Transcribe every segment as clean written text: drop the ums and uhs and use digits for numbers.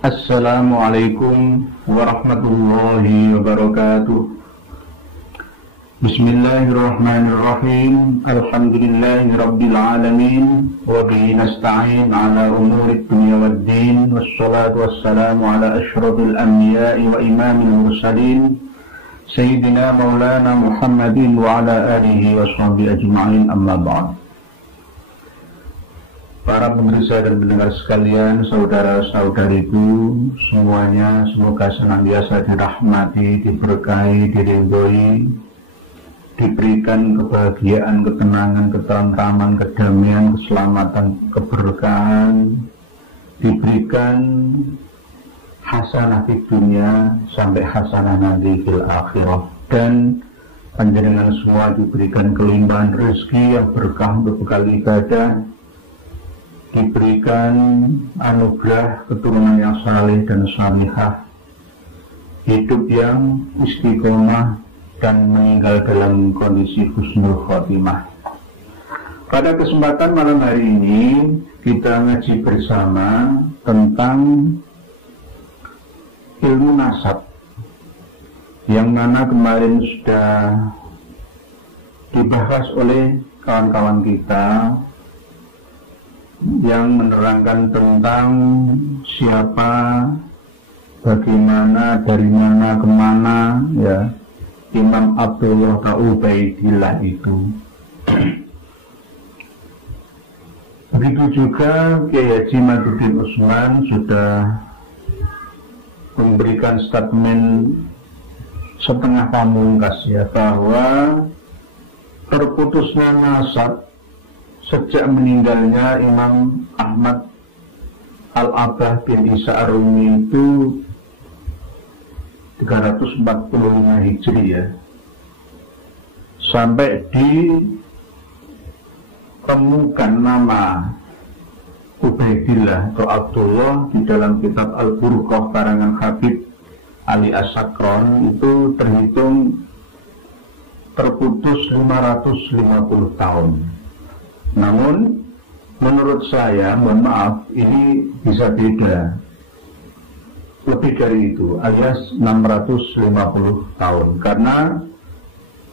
Assalamualaikum warahmatullahi wabarakatuh. Bismillahirrahmanirrahim. Alhamdulillahi rabbil alamin. Wa bihi nasta'in ala umuri dunya waddin. Wassalatu wassalamu ala asyrafil anbiya'i wa imamil mursalin, Sayyidina Maulana Muhammadin wa ala alihi wa sahbihi ajma'in, amma ba'd. Para pemirsa dan pendengar sekalian, saudara-saudariku semuanya, semoga senantiasa dirahmati, diberkahi, diridhoi, diberikan kebahagiaan, ketenangan, ketentraman, kedamaian, keselamatan, keberkahan, diberikan hasanah di dunia sampai hasanah nanti fil akhirah, dan panjenengan semua diberikan kelimpahan rezeki yang berkah untuk bekal ibadah, diberikan anugerah keturunan yang saleh dan salihah, hidup yang istiqomah, dan meninggal dalam kondisi husnul khotimah. Pada kesempatan malam hari ini kita ngaji bersama tentang ilmu nasab, yang mana kemarin sudah dibahas oleh kawan-kawan kita yang menerangkan tentang siapa, bagaimana, dari mana kemana, ya, Imam Abdullah Ubaidillah itu. Begitu juga Kiai Haji Maduddin Usman sudah memberikan statement setengah pamungkas, ya, bahwa terputusnya nasab sejak meninggalnya Imam Ahmad Al-Abbah bin Isa Ar-Rumi itu 345 Hijri, ya, sampai ditemukan nama Ubaidillah atau Abdullah di dalam kitab Al-Burqah karangan Habib Ali As-Sakron, itu terhitung terputus 550 tahun. Namun menurut saya, mohon maaf, ini bisa beda, lebih dari itu, alias 650 tahun, karena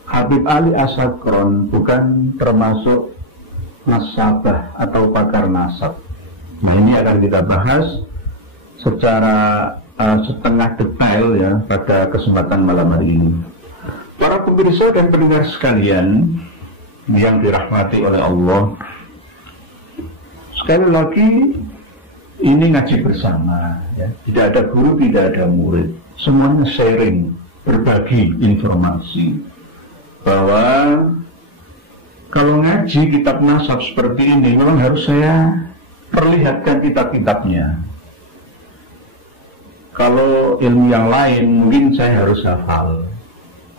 Habib Ali As-Sakron bukan termasuk nasabah atau pakar nasab. Nah, ini akan kita bahas secara setengah detail, ya, pada kesempatan malam hari ini. Para pemirsa dan pendengar sekalian yang dirahmati oleh Allah, sekali lagi ini ngaji bersama, ya. Tidak ada guru, tidak ada murid, semuanya sharing, berbagi informasi, bahwa kalau ngaji kitab nasab seperti ini memang harus saya perlihatkan kitab-kitabnya. Kalau ilmu yang lain mungkin saya harus hafal,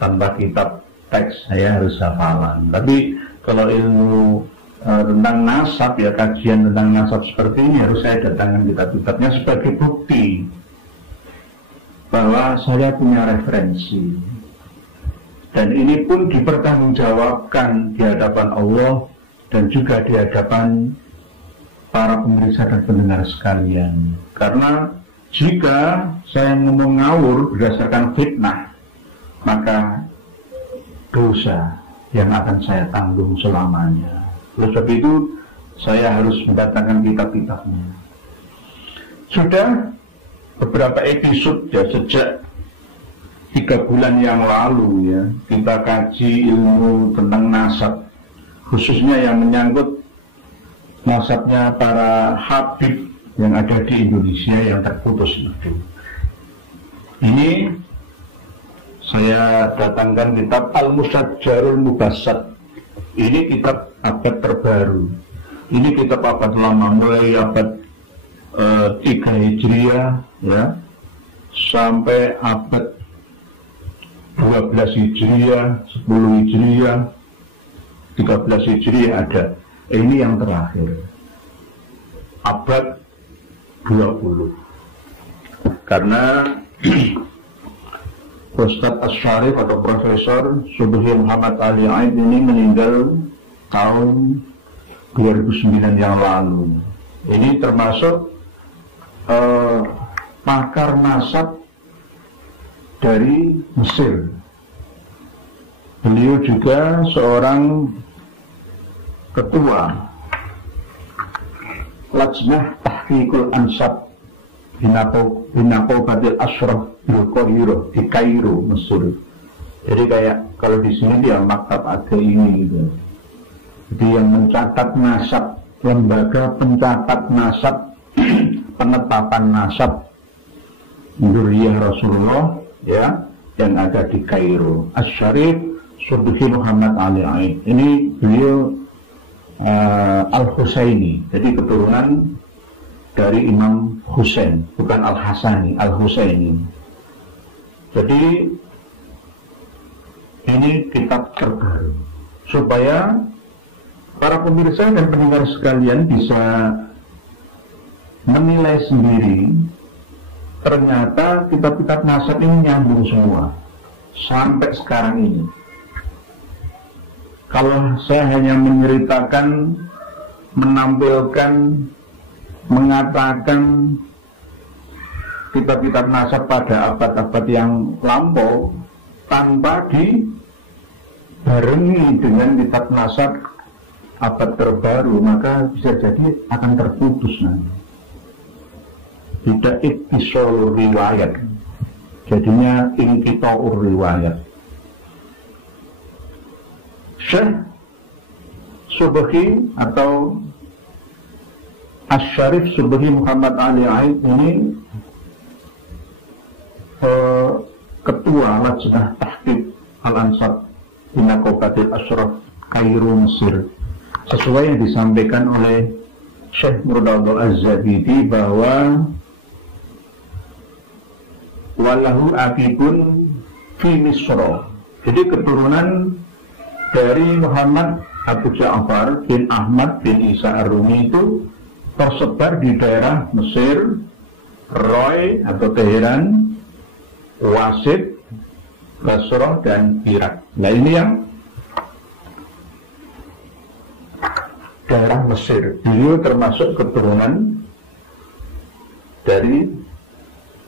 tanpa kitab teks saya harus hafalan. Tapi kalau ilmu tentang nasab, ya, kajian tentang nasab seperti ini harus saya datangkan kitab-kitabnya sebagai bukti bahwa saya punya referensi, dan ini pun dipertanggungjawabkan di hadapan Allah dan juga di hadapan para pemirsa dan pendengar sekalian. Karena jika saya ngomong ngawur berdasarkan fitnah, maka dosa yang akan saya tanggung selamanya. Oleh sebab itu saya harus mendatangkan kitab-kitabnya. Sudah beberapa episode, ya, sejak 3 bulan yang lalu, ya, kita kaji ilmu tentang nasab, khususnya yang menyangkut nasabnya para habib yang ada di Indonesia yang terputus itu. Ini saya datangkan kitab Al-Musajjarul Mubassat. Ini kitab abad terbaru. Ini kitab abad lama, mulai abad 3 Hijriah, ya, sampai abad 12 Hijriah, 10 Hijriah, 13 Hijriah ada. Ini yang terakhir, abad 20. Karena Ustadz Asy-Syarif atau Profesor Subhi Muhammad Ali Aid ini meninggal tahun 2009 yang lalu. Ini termasuk pakar nasab dari Mesir. Beliau juga seorang ketua Lajnah Tahqiqul Ansab Binaqobatil Ashraf di Kairo, Mesir. Jadi kayak kalau di sini dia maktab ada ini gitu. Jadi yang mencatat nasab, lembaga pencatat nasab, penetapan nasab Dzurriyyah Rasulullah ya, yang ada di Kairo. Asy-Syarif Subhi Muhammad Ali Ain. Ini beliau Al-Husaini, jadi keturunan dari Imam Husain, bukan Al-Hasani, Al-Husaini. Jadi ini kitab terbaru supaya para pemirsa dan pendengar sekalian bisa menilai sendiri. Ternyata kitab-kitab nasab ini nyambung semua sampai sekarang ini. Kalau saya hanya menceritakan, menampilkan, mengatakan kitab-kitab nasab pada abad-abad yang lampau tanpa dibarengi dengan kitab nasab abad terbaru, maka bisa jadi akan terputus nanti. Tidak ittisal riwayat, jadinya inqita'ur riwayat. Syekh Subhi atau Asy-Syarif Subhi Muhammad Ali Ain ini ketua Lajnah Tahqiq Al-Ansab Binaqobatil Ashraf Kairo, Mesir, sesuai yang disampaikan oleh Syekh Murtadha Az-Zabidi bahwa walahu akibun fi Misra. Jadi keturunan dari Muhammad Abu Ja'far bin Ahmad bin Isa Ar-Rumi itu tersebar di daerah Mesir, Roy atau Teheran, Wasit, Basrah dan Irak. Nah ini yang daerah Mesir. Beliau termasuk keturunan dari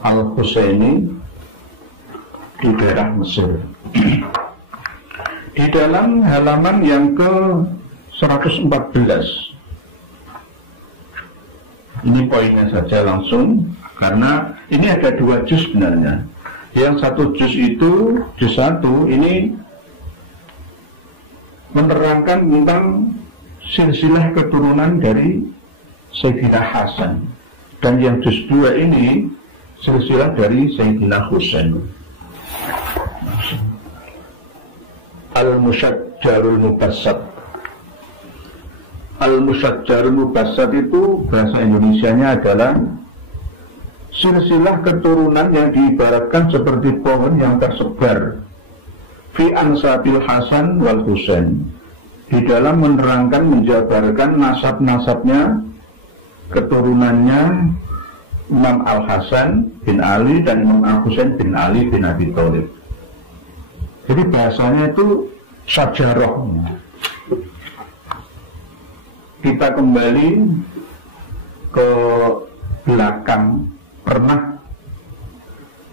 Al-Husaini di daerah Mesir. Di dalam halaman yang ke 114, ini poinnya saja langsung, karena ini ada 2 juz sebenarnya. Yang 1 juz itu, juz 1 ini menerangkan tentang silsilah keturunan dari Sayyidina Hasan, dan yang juz 2 ini silsilah dari Sayyidina Husain. Al-Musyajjarul Mubassat. Al-Musyajjarul Mubassat itu bahasa Indonesianya adalah silsilah keturunan yang diibaratkan seperti pohon yang tersebar fi ansabil Hasan wal Husain, di dalam menerangkan, menjabarkan nasab-nasabnya, keturunannya Imam Al-Hasan bin Ali dan Imam Al-Husain bin Ali bin Abi Thalib. Jadi bahasanya itu sajarahnya. Kita kembali ke belakang. Pernah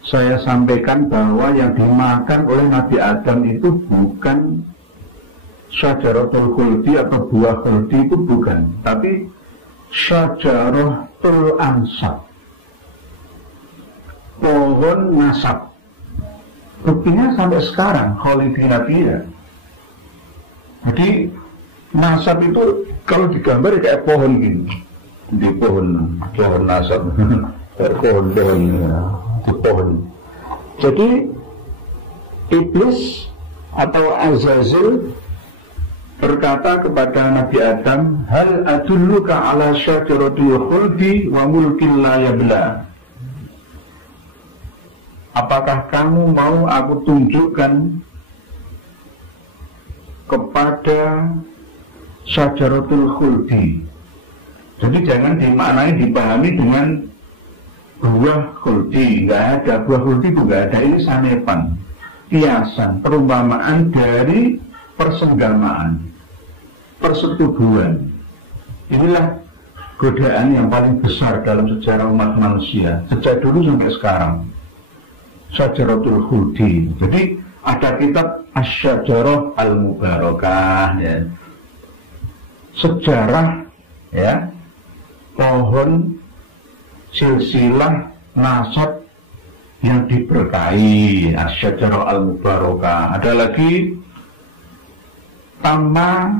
saya sampaikan bahwa yang dimakan oleh Nabi Adam itu bukan syajaratul khuldi atau buah khuldi, itu bukan, tapi syajaratul ansab, pohon nasab. Buktinya sampai sekarang khalidina fiha. Jadi nasab itu kalau digambar kayak pohon gini, di pohon nasab, pohon di pohon. Jadi iblis atau Azazil berkata kepada Nabi Adam, hal adulluka ala syajaratil khuldi wa mulkin la yabla. Apakah kamu mau aku tunjukkan kepada syajaratul khuldi? Jadi jangan dimaknai, dipahami dengan buah khuldi. Nggak ada, buah khuldi itu nggak ada. Ini sanepan, kiasan, perumpamaan dari persenggamaan, persetubuhan. Inilah godaan yang paling besar dalam sejarah umat manusia sejak dulu sampai sekarang, Syajaratul Khuldi. Jadi ada kitab Asy-Syajarah Al-Mubarakah, ya, sejarah, ya, pohon silsilah nasab yang diberkahi, Asy-Syajarah Al-Mubarakah. Ada lagi Tama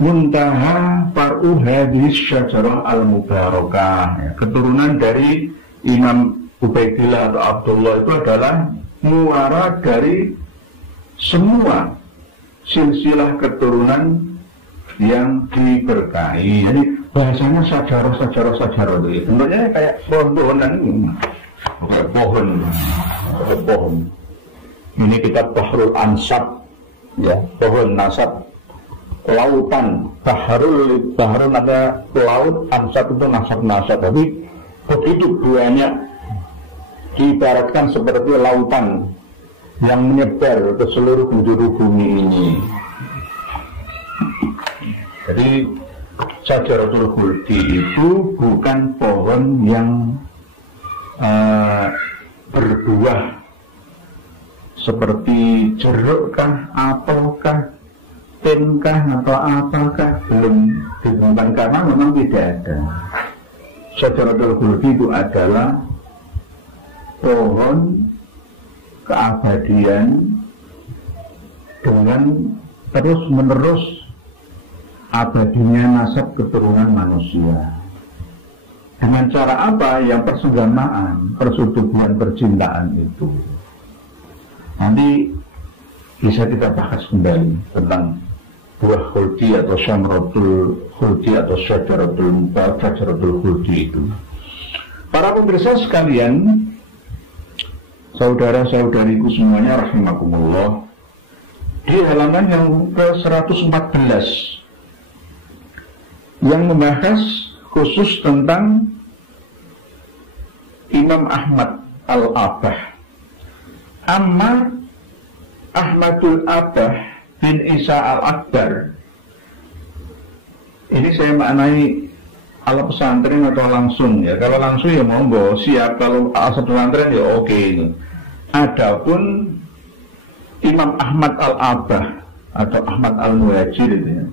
Muntaha Far'u Hadis Syajarah Al-Mubarakah, ya, keturunan dari Imam Ubaidillah atau Abdullah itu adalah muara dari semua silsilah keturunan yang diberkahi. Jadi bahasanya sajarah itu bentuknya kayak pohon-pohonan, kayak pohon. Ini kitab Bahrul Ansab, ya, pohon nasab, lautan. Bahrul ada laut, ansab itu nasab, tapi begitu banyak, diibaratkan seperti lautan yang menyebar ke seluruh penjuru bumi ini. Jadi Syajaratul Khuldi itu bukan pohon yang berbuah seperti jeruk kah, apel kah, tin kah, atau apakah, belum ditemukan karena memang tidak ada. Syajaratul Khuldi itu adalah pohon keabadian dengan terus menerus abadinya nasab keturunan manusia. Dengan cara apa? Yang persenggamaan, persetubuhan, percintaan itu. Nanti bisa kita bahas kembali tentang buah khuldi atau syamratul khuldi atau syajaratul khuldi itu. Para pemirsa sekalian, saudara-saudariku semuanya rahimakumullah, di halaman yang ke-114 yang membahas khusus tentang Imam Ahmad Al-Abah. Amma Ahmadul Abah bin Isa Al-Akbar. Ini saya maknai ala pesantren atau langsung, ya. Kalau langsung ya monggo, siap. Kalau ala pesantren ya oke. Adapun Imam Ahmad Al-Abah atau Ahmad Al-Muhajir, ya,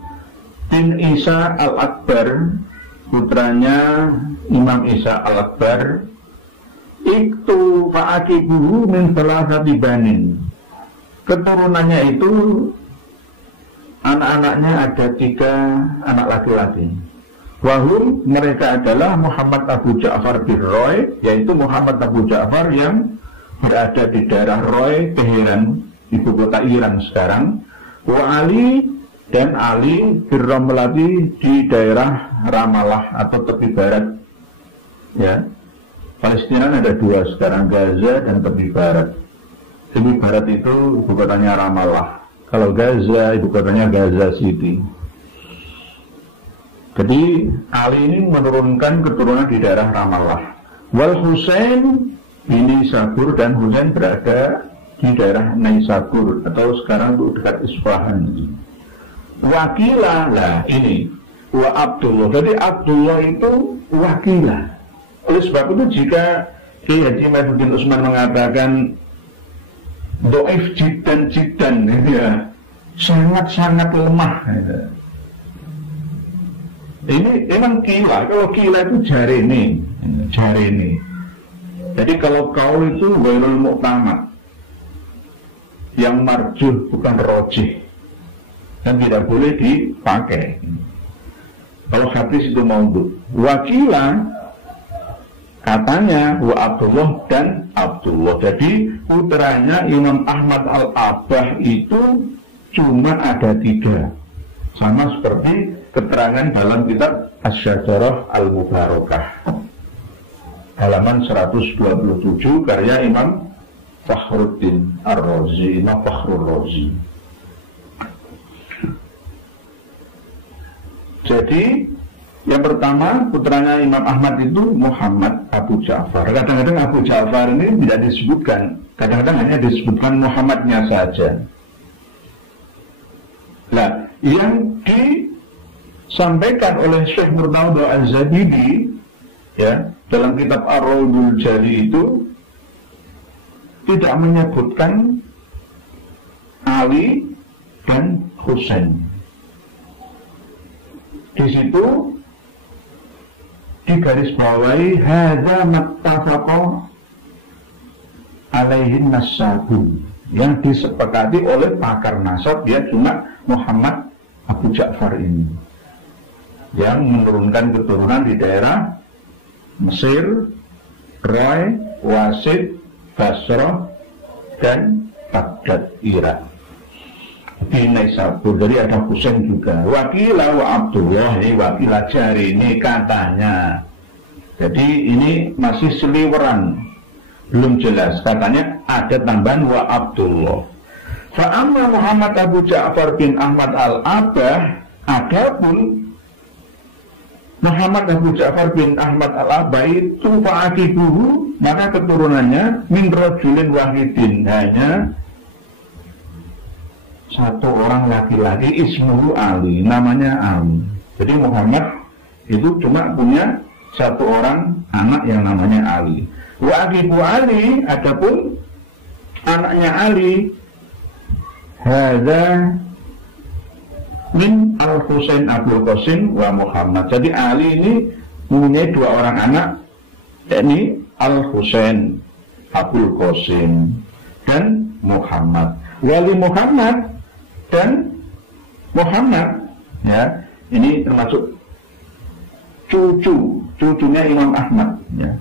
bin Isa Al-Akbar, putranya Imam Isa Al-Akbar, itu fa'akibuhu min salasati banin. Keturunannya itu anak-anaknya ada 3 anak laki-laki. Wahum, mereka adalah Muhammad Abu Ja'far bin Roy, yaitu Muhammad Abu Ja'far yang berada di daerah Roy, Teheran, ibu kota Iran sekarang. Wa Ali, dan Ali bin Ramlati di daerah Ramallah atau tepi barat, ya. Palestina ada 2 sekarang, Gaza dan tepi barat. Tepi barat itu ibu kotanya Ramallah. Kalau Gaza, ibu kotanya Gaza City. Jadi Ali ini menurunkan keturunan di daerah Ramallah. Wal Husain bin Sabur, dan Husain berada di daerah Naisabur atau sekarang itu dekat Isfahan. Wakilah, lah ini wa Abdullah. Jadi Abdullah itu wakilah. Oleh sebab itu jika Kiai Haji Maifuddin Utsman mengatakan do'if jiddan, ya, sangat-sangat lemah, ya. Ini memang kila. Kalau kila itu jari ini. Jadi kalau kau itu wailul mu'tamad, yang marjuh bukan rojih, dan tidak boleh dipakai. Kalau hadis itu maudhu. Wakilah, katanya wa Abdullah dan Abdullah. Jadi putranya Imam Ahmad Al-Abah itu cuma ada 3, sama seperti keterangan dalam kitab Asy-Syajarah Al-Mubarakah halaman 127 karya Imam Fakhruddin Ar-Razi, Imam Fakhrur Razi. Jadi yang pertama, putranya Imam Ahmad itu Muhammad Abu Ja'far. Kadang-kadang Abu Ja'far ini tidak disebutkan, kadang-kadang hanya disebutkan Muhammadnya saja. Nah, yang disampaikan oleh Syekh Murtadha Az-Zabidi ya dalam kitab Ar-Rawdul Jali itu tidak menyebutkan Ali dan Husain. Di situ digarisbawahi hadza mattafaqa alaihin nasabun, yang disepakati oleh pakar nasab ya cuma Muhammad Abu Ja'far ini yang menurunkan keturunan di daerah Mesir, Roy, Wasit, Basrah dan Baghdad, Irak. Di Naisabur, jadi ada Husain juga. Wakilah wa Abdullah, ini wakilah jari ini katanya. Jadi ini masih seliweran, belum jelas. Katanya ada tambahan wa Abdullah. Fa'amma Muhammad Abu Ja'far bin Ahmad al-Abah, adapun Muhammad Abu Ja'far bin Ahmad al-Abah itu fa'akibuhu, maka keturunannya min rajulin wahidin, hanya satu orang laki-laki, ismuhu Ali, namanya Ali. Jadi Muhammad itu cuma punya satu orang anak yang namanya Ali. Wa akibu Ali, adapun anaknya Ali, hadza min Al-Husain Abdul Qasim wa Muhammad. Jadi Ali ini mempunyai dua orang anak, yakni Al-Husain Abdul Qasim dan Muhammad. Wali Muhammad dan Muhammad ya, ini termasuk cucunya Imam Ahmad ya.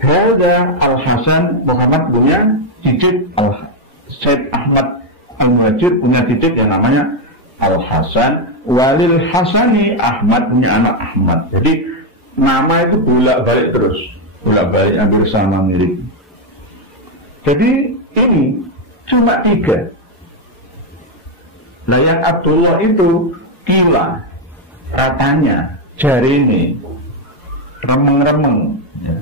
Hadza Al-Hasan, Muhammad punya cicit Said Ahmad Al-Muhajir punya cicit yang namanya Al-Hasan. Walil Hasani, Ahmad punya anak Ahmad. Jadi nama itu bolak-balik terus, bolak-balik hampir sama mirip. Jadi ini cuma tiga. Nah yang Abdullah itu kila, katanya, jari ini remeng-remeng ya.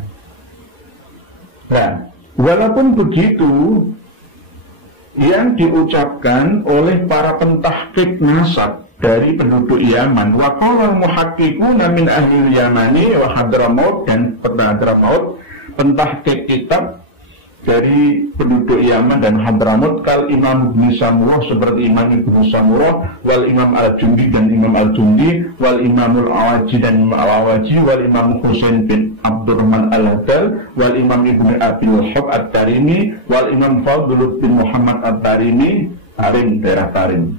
Nah, walaupun begitu, yang diucapkan oleh para pentahqiq nasab dari penduduk Yaman, wa qala al-muhaqqiquna min ahli Yamani wa Hadramaut, dan Hadramaut, pentahqiq kitab dari penduduk Yaman dan Hadramaut, kal Imam Ibn Samurah, seperti Imam Ibn Samurah, wal Imam Al-Jundi dan Imam Al-Jundi, wal Imamul Awaji dan Imam Al-Awaji, wal Imam Husain bin Abdurrahman Al-Hadal, wal Imam Ibn Abil Hub At-Tarimi, wal Imam Fadl bin Muhammad At-Tarimi, Tarim, daerah Tarim,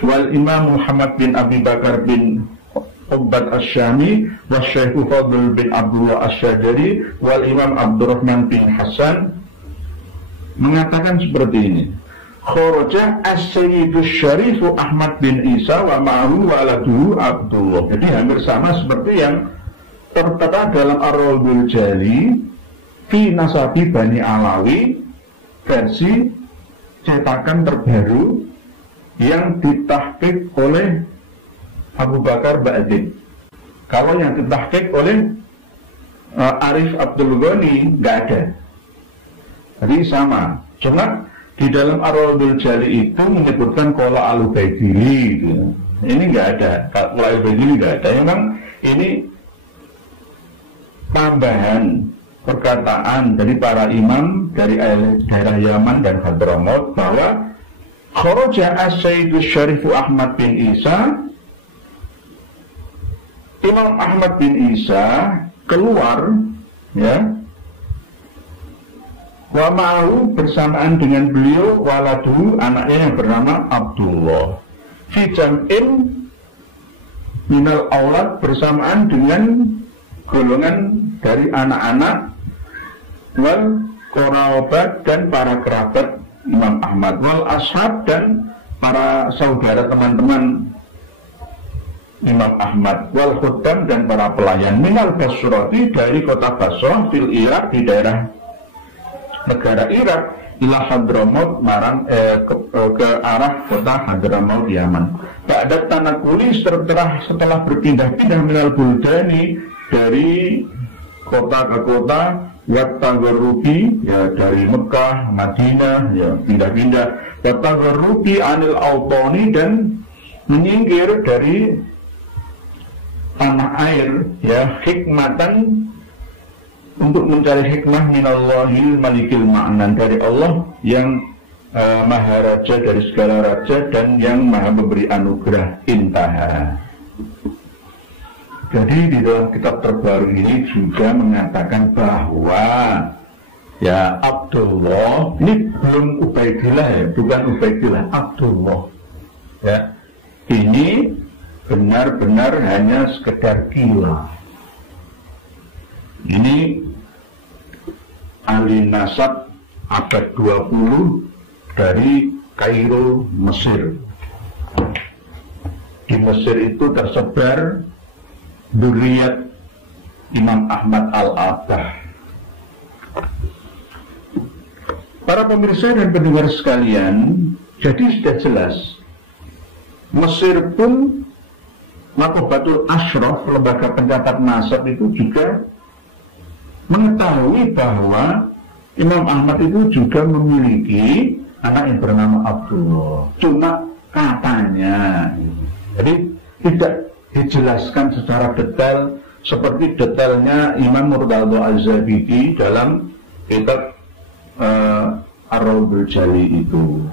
wal Imam Muhammad bin Abi Bakar bin Ubbad Asyami, wa Syekh Fadl bin Abdullah Asyadari, wal Imam Abdurrahman bin Hasan, mengatakan seperti ini. Kharaja as-Sayyidus Syarifu Ahmad bin Isa wa ma'ahu waladuhu Abdullah. Jadi hampir sama seperti yang tertera dalam Ar-Rawdul Jali fi Nasabi Bani Alawi, versi cetakan terbaru yang ditahqiq oleh Abu Bakar Ba'din. Kalau yang ditahqiq oleh Arif Abdul Ghani nggak ada. Jadi sama. Cuma di dalam Ar-Rawdul Jali itu menyebutkan qala Al-Ubaidili gitu. Ini nggak ada. Qala Al-Ubaidili nggak ada. Memang ini tambahan perkataan dari para imam dari daerah Yaman dan Hadramaut bahwa kharaja as-Sayyidus Syarifu Ahmad bin Isa, Imam Ahmad bin Isa keluar ya, wa ma'ahu, bersamaan dengan beliau, waladu, anaknya yang bernama Abdullah, fi jam'in minal aulad, bersamaan dengan golongan dari anak-anak, wal qarabat, dan para kerabat Imam Ahmad, wal ashab, dan para saudara teman-teman Imam Ahmad, wal khuddam, dan para pelayan, minal Basrati, dari kota Basrah, fil Irak, di daerah negara Irak, ila Hadramaut, marang ke arah kota Hadramaut Yaman. Ba'da tanakuli, setelah berpindah-pindah minal buldani, dari kota ke kota, Wattaghrubi, ya dari Mekah, Madinah, ya pindah-pindah. Wattaghrubi anil autoni, dan menyingkir dari tanah air, ya, hikmatan, untuk mencari hikmah minallahil malikil ma'nan, dari Allah yang maha raja dari segala raja dan yang maha memberi anugerah. Intaha. Jadi di dalam kitab terbaru ini juga mengatakan bahwa ya Abdullah ini belum Ubaidillah, ya, bukan Ubaidillah, Abdullah, ya, ini benar-benar hanya sekedar gila. Ini ahli nasab abad 20 dari Kairo, Mesir. Di Mesir itu tersebar dzurriyyat Imam Ahmad Al-Abbah. Para pemirsa dan pendengar sekalian, jadi sudah jelas Mesir pun Maqabatul Ashraf, lembaga pencatat nasab, itu juga mengetahui bahwa Imam Ahmad itu juga memiliki anak yang bernama Abdullah. Cuma katanya, jadi tidak dijelaskan secara detail seperti detailnya Imam Murtadha Az-Zabidi dalam kitab Ar-Raudhul Jali itu.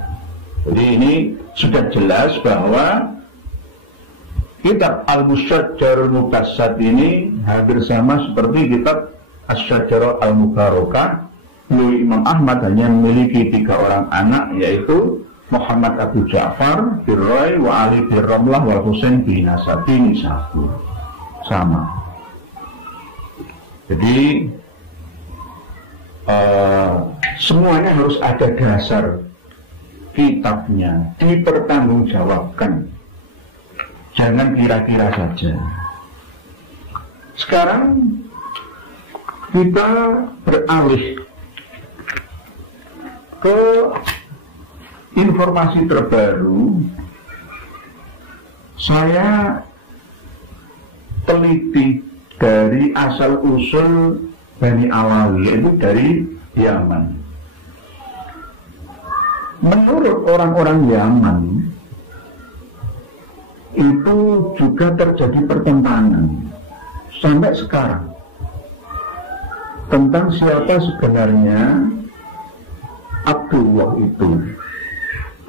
Jadi ini sudah jelas bahwa kitab Al-Musyajjarul Mubassat ini hampir sama seperti kitab Asy-Syajarah Al-Mubarakah. Imam Ahmad hanya memiliki 3 orang anak, yaitu Muhammad Abu Ja'far Birroy wa Ali Birramlah wa Husain bin Nasabi Nisabur. Sama. Jadi semuanya harus ada dasar kitabnya, dipertanggungjawabkan. Jangan kira-kira saja. Sekarang kita beralih ke informasi terbaru. Saya teliti dari asal-usul Bani Alawi, yaitu dari Yaman. Menurut orang-orang Yaman, itu juga terjadi pertentangan sampai sekarang tentang siapa sebenarnya Abdullah itu.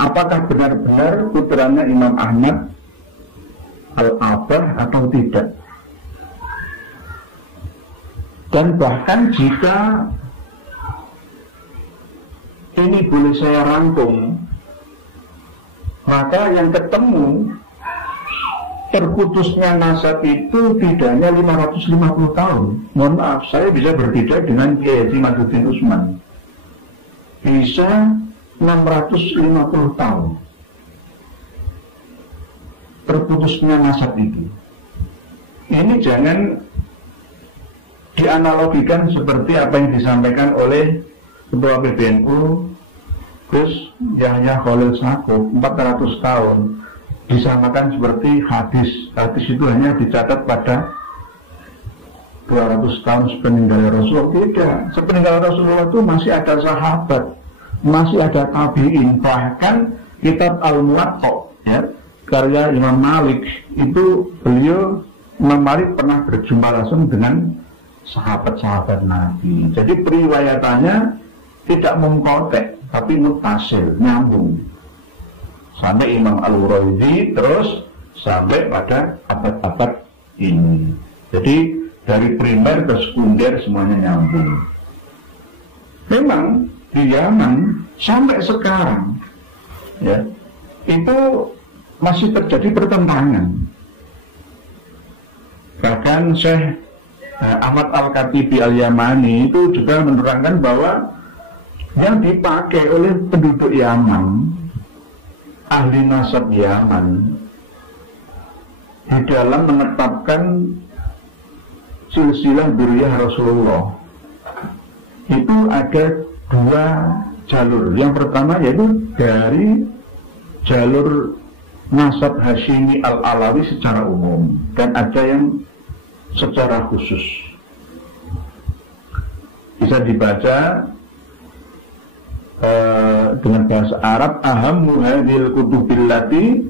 Apakah benar-benar putranya Imam Ahmad Al-Abbah atau tidak? Dan bahkan jika ini boleh saya rangkum, maka yang ketemu terputusnya nasab itu tidak hanya 550 tahun. Mohon maaf, saya bisa berbeda dengan Kiai Haji Madhuddin Utsman. Bisa 650 tahun terputusnya nasab itu. Ini jangan dianalogikan seperti apa yang disampaikan oleh Ketua PBNU Gus Yahya Khalil Stakuf, 400 tahun disamakan seperti hadis. Hadis itu hanya dicatat pada 200 tahun sepeninggal Rasulullah. Tidak, sepeninggal Rasulullah itu masih ada sahabat, masih ada tabi'in. Bahkan kitab Al-Muwatta, ya, karya Imam Malik, itu beliau, Imam Malik pernah berjumpa langsung dengan sahabat-sahabat Nabi. Jadi periwayatannya tidak mengkotek, tapi mutasil, nyambung sampai Imam Al-Ghazali, terus sampai pada abad-abad ini. Jadi dari primer ke sekunder semuanya nyambung. Memang di Yaman sampai sekarang, ya, itu masih terjadi pertentangan. Bahkan Syekh Ahmad Al-Khatibi Al-Yamani itu juga menerangkan bahwa yang dipakai oleh penduduk Yaman, ahli nasab Yaman, di dalam menetapkan silsilah dzurriyyah Rasulullah, itu ada 2 jalur. Yang pertama yaitu dari jalur nasab Hashimi Al-Alawi secara umum, dan ada yang secara khusus. Bisa dibaca dengan bahasa Arab, ahammu hadhil kutubillati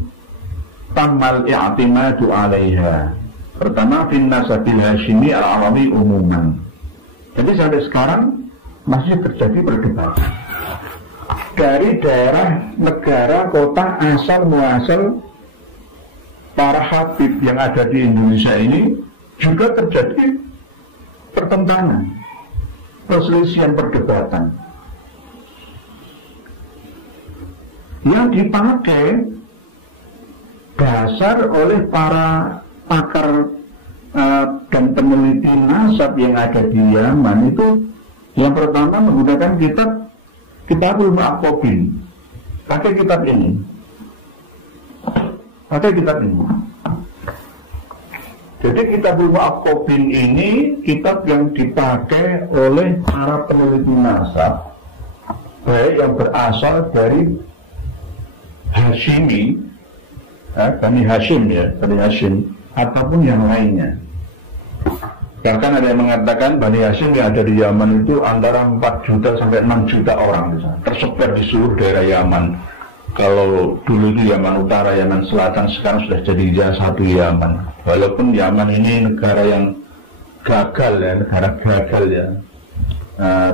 tamal i'timadu 'alaiha. Pertama fin nasabil hasyimi al-alawi umuman. Jadi sampai sekarang masih terjadi perdebatan dari daerah, negara, kota, asal muasal para habib yang ada di Indonesia ini juga terjadi pertentangan, perselisihan, perdebatan yang dipakai dasar oleh para pakar dan peneliti nasab yang ada di Yaman itu. Yang pertama menggunakan Kitabul Mu'aqqabin. Pakai kitab ini. Jadi Kitabul Mu'aqqabin ini kitab yang dipakai oleh para peneliti nasab, baik yang berasal dari Hashimi, Bani Hashim ya, Bani Hashim, ataupun yang lainnya. Bahkan ada yang mengatakan Bani Hashim yang ada di Yaman itu antara 4 juta sampai 6 juta orang tersebar di seluruh daerah Yaman. Kalau dulu itu Yaman Utara, Yaman Selatan, sekarang sudah jadi satu Yaman. Walaupun Yaman ini negara yang gagal ya,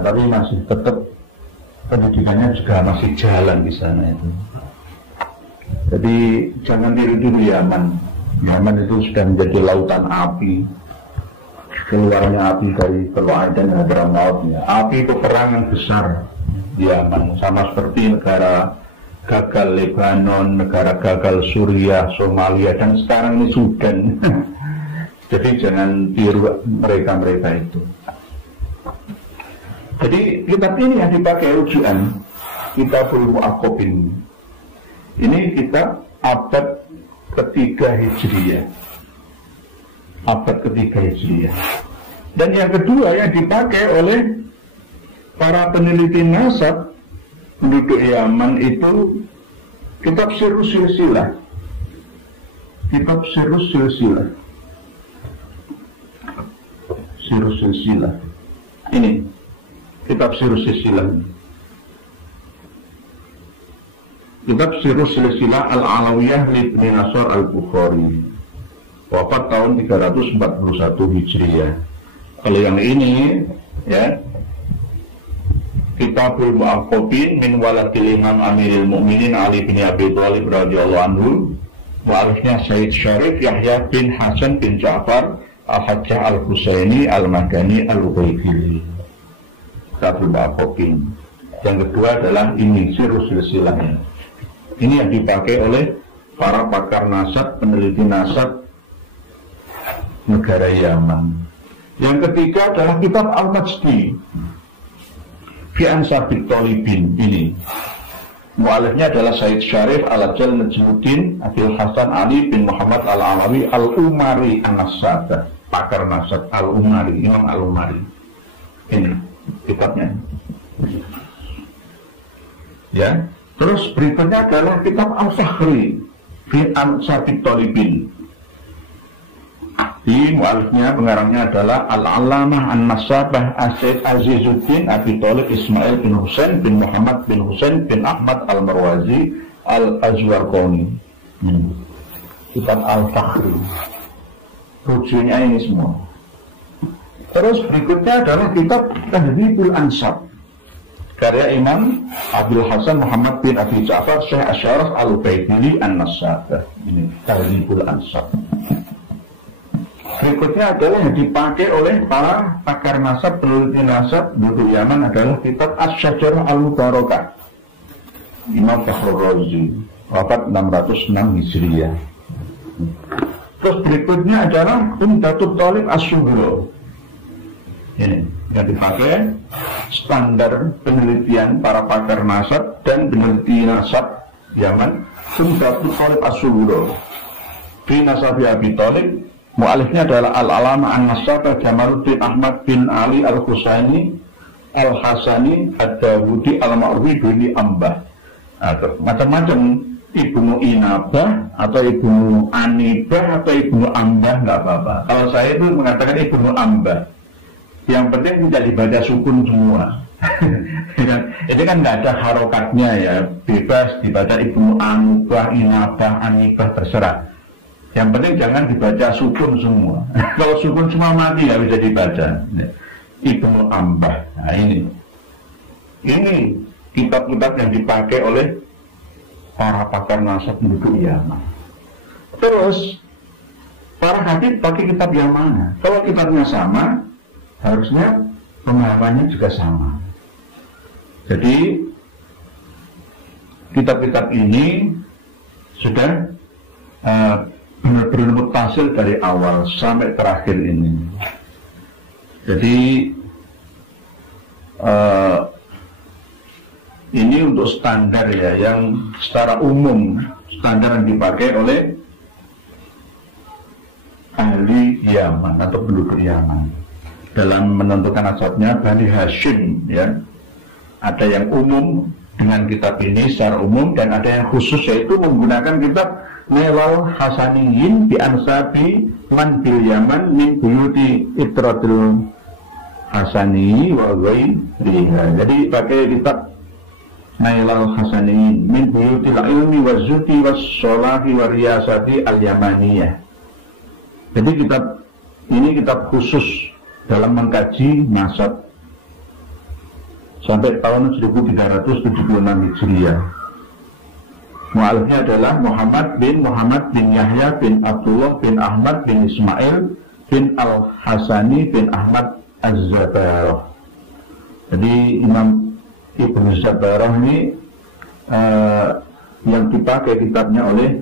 tapi masih tetap pendidikannya juga masih jalan di sana itu. Jadi jangan tiru-tiru Yaman. Yaman itu sudah menjadi lautan api. Keluarnya api dari keluar dan negara mautnya. Api peperangan besar di Yaman, sama seperti negara gagal Lebanon, negara gagal Suriah, Somalia, dan sekarang ini Sudan. Jadi jangan tiru mereka itu. Jadi kitab ini yang dipakai rujukan Kitabul Mu'aqqabin. Ini kitab abad ketiga Hijriyah. Dan yang kedua yang dipakai oleh para peneliti nasab penduduk Yaman itu kitab Sirrus Silsilah. Ini kitab Sirrus Silsilah. Kitab Sirrus Silsilah Al-Alawiyah Ibn Nasr Al-Bukhari, wafat tahun 341 Hijriyah. Kalau yang ini ya, Kitabul Mu'aqqabin min waladil Imam Amiril Mukminin Ali bin Abi Thalib radhiyallahu anhu, warisnya Sayyid Syarif Yahya bin Hasan bin Ja'far Al-Hajjah Al-Husaini Al-Madani Al-Ubaidili. Kitabul Mu'aqqabin. Yang kedua adalah ini Sirrus Silsilah. Ini yang dipakai oleh para pakar nasab, peneliti nasab negara Yaman. Yang ketiga adalah kitab Al-Majdi fi Ansabit Thalibin. Ini mu'alifnya adalah Sayyid Syarif Al-Ajal Najmuddin Abil Hasan Ali bin Muhammad Al-Alawi Al-Umari An-Nasabah, pakar nasab Al-Umari, Imam Al-Umari. Ini kitabnya ya. Terus berikutnya adalah kitab Al-Fakhri fi Ansabit Thalibin. Di mu'alifnya, pengarangnya adalah Al-Allamah An-Nasabah Asyid Azizuddin Abi Thalib Ismail bin Husain bin Muhammad bin Husain bin Ahmad Al-Marwazi Al-Azwarqani. Kitab Al-Fakhri. Rujukannya ini semua. Terus berikutnya adalah kitab Tahdhibul Ansab karya Imam Abdul Hasan Muhammad bin Abi Ja'far Syekh Asyaraf Al-Ubaidili An-Nasabah. Ini Tahdhibul Ansab. Berikutnya adalah yang dipakai oleh para pakar nasab, peneliti nasab penduduk Yaman adalah kitab Asy-Syajarah Al-Mubarakah Imam Fakhrur Razi, wafat 606 Hijriyah. Terus berikutnya adalah Umdatut Thalib As-Sughra. Ini yang dipakai standar penelitian para pakar nasab dan peneliti nasab Yaman, Umdatut Thalib As-Sughra fi Nasabi Abi Thalib. Mu'alifnya adalah Al-Allamah An-Nasabah Jamaluddin Ahmad bin Ali Al-Husaini Al-Hasani Ad-Dawudi Al-Ma'rufi bin Ambah. Macam-macam, Ibnu Inabah atau Ibnu Anibah atau Ibnu Ambah, nggak apa-apa. Kalau saya itu mengatakan Ibnu Ambah, yang penting tidak dibaca sukun semua. Ini kan nggak ada harokatnya ya, bebas dibaca Ibnu Anubah, Inabah, Anibah, terserah. Yang penting jangan dibaca sukun semua. Kalau sukun semua mati nggak bisa dibaca. Ibnu Ambah. Nah ini kitab-kitab yang dipakai oleh para pakar nasab penduduk Yaman. Terus para hadits pakai kitab yang mana? Kalau kitabnya sama, harusnya pemahamannya juga sama. Jadi kitab-kitab ini sudah benar-benar mutasil dari awal sampai terakhir ini. Jadi ini untuk standar ya, yang secara umum standar yang dipakai oleh ahli Yaman atau penduduk Yaman dalam menentukan nasabnya. Bani Hashim ya, ada yang umum dengan kitab ini secara umum, dan ada yang khusus yaitu menggunakan kitab Nailal Hasaniyin bi ansabi man bil Yaman min buyuti Itratul Hasani wa ghairiha. Jadi pakai kitab Nailal Hasaniyin min buyutil ilmi wa zuti was sholahi wa riyasati al Yamaniyah. Jadi kitab ini kitab khusus dalam mengkaji nasab sampai tahun 1376 Hijriah. Mu'alifnya adalah Muhammad bin Yahya bin Abdullah bin Ahmad bin Ismail bin Al-Hasani bin Ahmad Az-Zabarah. Jadi Imam Ibnu Zabarah ini yang dipakai kitabnya oleh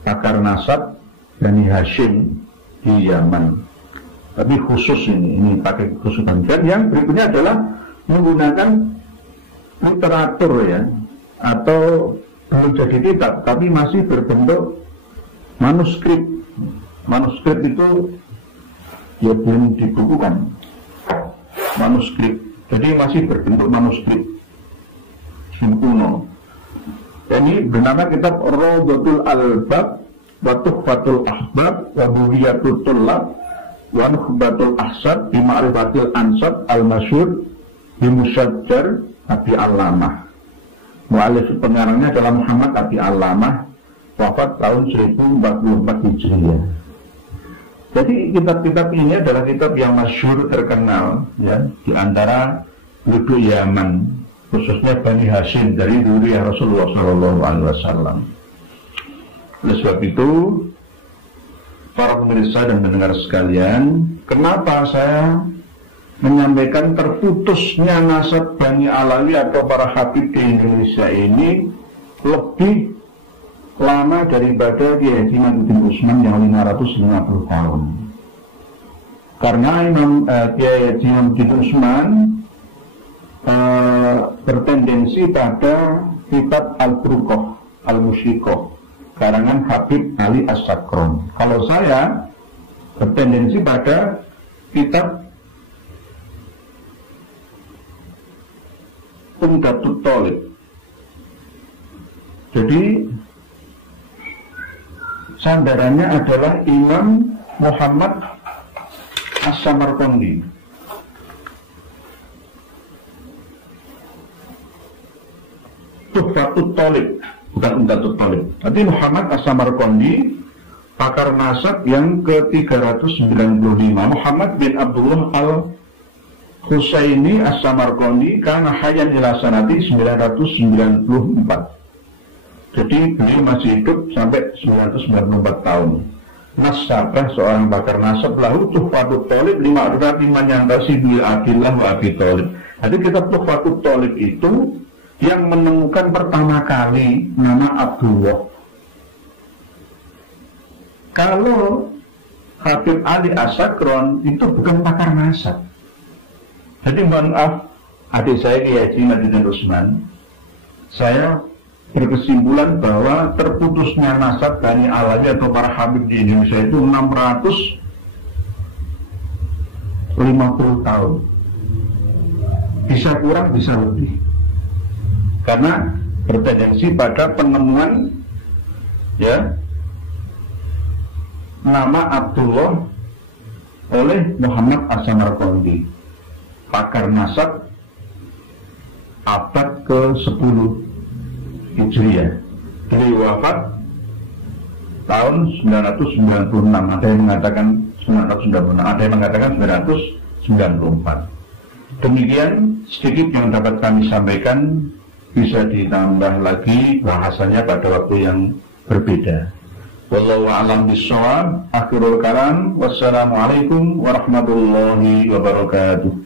pakar nasab Bani Hashim di Yaman. Tapi khusus ini pakai khususan. Dan yang berikutnya adalah menggunakan literatur ya, atau belum jadi kitab tapi masih berbentuk manuskrip. Manuskrip itu ya belum dibukukan, manuskrip, jadi masih berbentuk manuskrip yang kuno. Ini bernama kitab Rawdatul Albab wa Tuhfatul Ahbab wa Buhiyatul Tullab wa Nukhbatul Ahsab bi Ma'rifatil Ansab al-Masyhur bi Musajjar Abi Allamah. Mu'alif pengarangnya adalah Muhammad Abi Allamah, wafat tahun 1044 Hijriah. Jadi kitab-kitab ini adalah kitab yang masyhur, terkenal ya di antara penduduk Yaman, khususnya Bani Hashim dari dzurriyyah Rasulullah SAW. Oleh sebab itu, para pemirsa dan pendengar sekalian, kenapa saya menyampaikan terputusnya nasab Bani Alawi atau para habib di Indonesia ini lebih lama daripada Kiai Haji Imaduddin Usman yang 550 tahun. Karena Kiai Haji Imaduddin Usman bertendensi pada kitab Al-Furqah Al-Musyiqah karangan Habib Ali As-Sakron. Kalau saya bertendensi pada kitab Umdatul Thalib. Jadi sandarannya adalah Imam Muhammad As-Samarqandi. Tuhfatul Thalib, bukan Umdatul Thalib. Tapi Muhammad As-Samarqandi, pakar nasab yang ke-395. Muhammad bin Abdullah Al-Husaini As-Samarqandi karena hayyan ila sanati 994. Jadi beliau masih hidup sampai 994 tahun. Nasabah seorang pakar nasab lahu Tuhfatul Thalib lima arti manyantasi bil Abdillah wa Abi Thalib. Jadi kitab Tuhfatul Thalib itu yang menemukan pertama kali nama Abdullah. Kalau Habib Ali As-Sakron itu bukan pakar nasab. Jadi mohon maaf, adik saya Kiai Haji Imaduddin Usman, saya berkesimpulan bahwa terputusnya nasab Bani Alawi atau para habib di Indonesia itu 650 tahun. Bisa kurang, bisa lebih. Karena bertendensi pada penemuan ya nama Abdullah oleh Muhammad As-Samarqandi, pakar nasab abad ke-10 Hijriah. Beliau wafat tahun 996, ada yang mengatakan 996, ada yang mengatakan 994. Demikian sedikit yang dapat kami sampaikan, bisa ditambah lagi bahasanya pada waktu yang berbeda. Wallahu a'lam bishawab. Akhirul kalam. Wassalamualaikum warahmatullahi wabarakatuh.